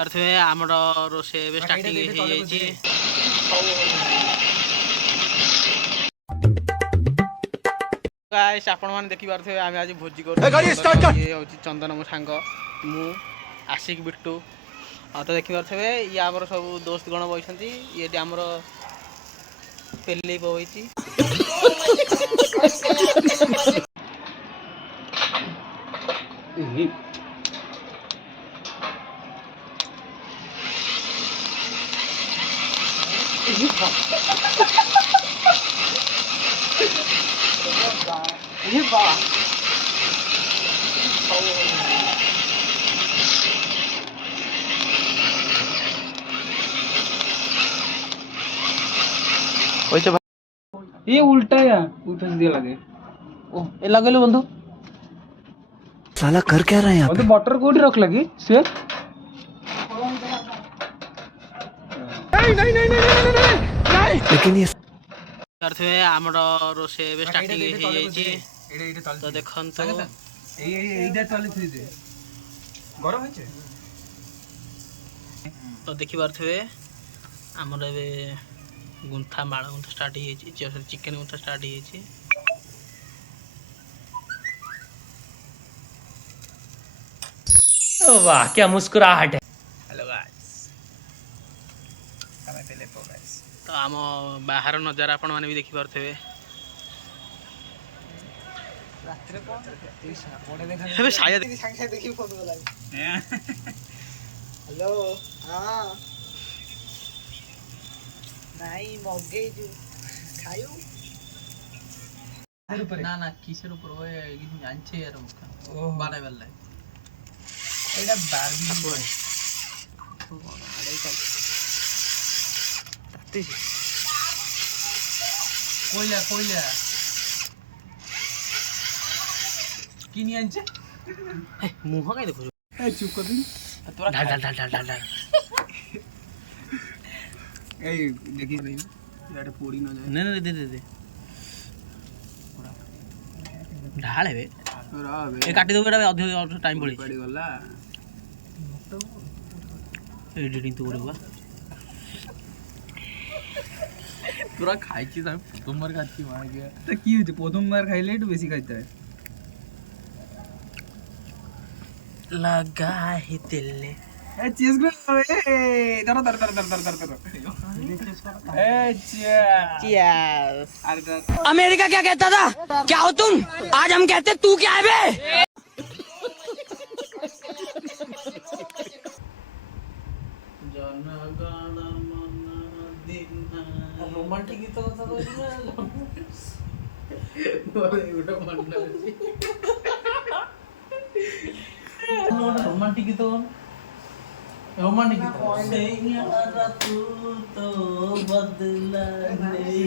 କରିଥିବେ ଆମର ରୋଷେଇ ଏବେ ଷ୍ଟାର୍ଟିଂ ହେଇଯାଇଛି। ଗାଇସ୍ ଆପଣ ମାନେ ଦେଖିପାରୁଥିବେ ଆମେ ଆଜି ଭୋଜି କରୁଛୁ। ଇଏ ହେଉଛି ଚନ୍ଦନ ମୋ ସାଙ୍ଗ, ମୁଁ ଆଶିକ ବିଟ୍ଟୁ। ଆଉ ତ ଦେଖିପାରୁଥିବେ ଇଏ ଆମର ସବୁ ଦୋସ୍ତ ଗଣ ବଇଛନ୍ତି। ଇଏଟି ଆମର ପେଲି ବଇଛି। ये उल्टा है यार, उल्टा सीधा लगे। ओ ए लगेलो बंधु साला कर क्या रहे हैं और तो बटर कोडी रख लगी से लेकिन ये କରିଥିବେ ଆମର ରୋଷେଇ ଏବେ ଷ୍ଟାର୍ଟିଂ ହେଇଯାଇଛି। ତ ଦେଖନ୍ତୁ এইটা চলে থুই দে গরম হইছে। ତ ଦେଖିପାରୁଥିବେ ଆମର ଏବେ ଗୁନ୍ଥା ମାଳ ଗୁନ୍ଥା ଷ୍ଟାର୍ଟ ହେଇଯାଇଛି। ଚିକେନ ଗୁନ୍ଥା ଷ୍ଟାର୍ଟ ହେଇଯାଇଛି। वाह क्या मुस्कुराहट है। हेलो गाइस, ତ ଆମ ବାହାର ନଜାରା ଆପଣ ମାନେ ବି ଦେଖିପାରୁଥିବେ। ଏବେ ସାୟା ଦେଖିକି ଫୋନ କଲାଣି। ହ୍ୟାଲୋ ହଁ ନାଇଁ ମଗେଇଛୁ ଖାଇବୁ না না কিসের উপর ওই আনছে এর মুখা বানাই বেলা এটা বারবি করে কইলা কইলা কি নিয়ে আনছে মুহ কাই দেখো এই চুপ কর দিন তোরা ঢাল ঢাল ঢাল ঢাল ঢাল এই দেখিস ভাই এটা পড়ি না যায় না না দে দে দে ঢাল হবে রাবে এ কাটি দেবো। এটা ଅଧିକ টাইম পড়ি ପଡି ଗଲା ଏଡିଟିଂ ତୁ କରିବୁ তোরা খাইছিস আমি প্রথমবার খাচ্ছি মার গিয়া তা কি হইছে প্রথমবার খাইলে একটু বেশি খাইতে হয় লাগা হি দিল নে এ চিজ গো এ ধরো ধরো ধরো ধরো ধরো ধরো এ চিয়ার্স আরে अमेरिका क्या कहता था क्या हो तुम आज हम कहते तू क्या है बे জনগণ মন দিন রোমান্টিক গীত কথা কইছ না ওরে ওটা মনে আছে रोमांटिक गीत रोमांटिक गीत तू तो बदला नहीं